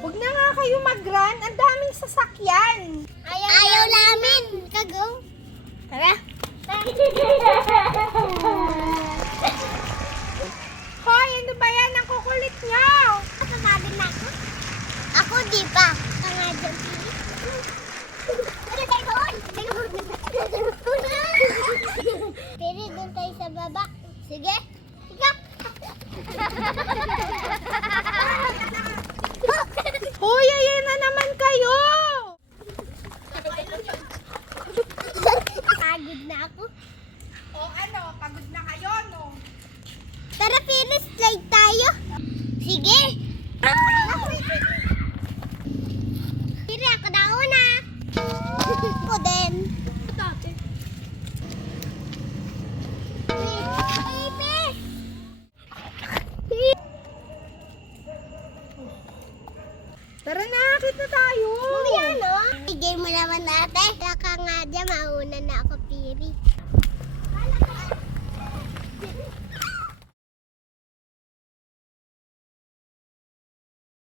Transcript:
Huwag na nga kayo mag-run. Ang daming sasakyan. Ayaw namin. Go. Tara. Hoy, ano ba yan? Ang kukulit nyo. Sasabi na ako? Ako di pa. Nga dyan. Ano tayo doon? Pwede doon tayo sa baba. Sige. Ikaw. Hoy, ayan na naman kayo. Pagod na ako. O ano, pagod na kayo, no? Tara, finish slide tayo. Sige. Pili ako na una. Ako din. Tara na, akit na tayo. Mamaya, no? Bigay mo naman natin. Kaya ka nga dyan, mauna na ako, Piri.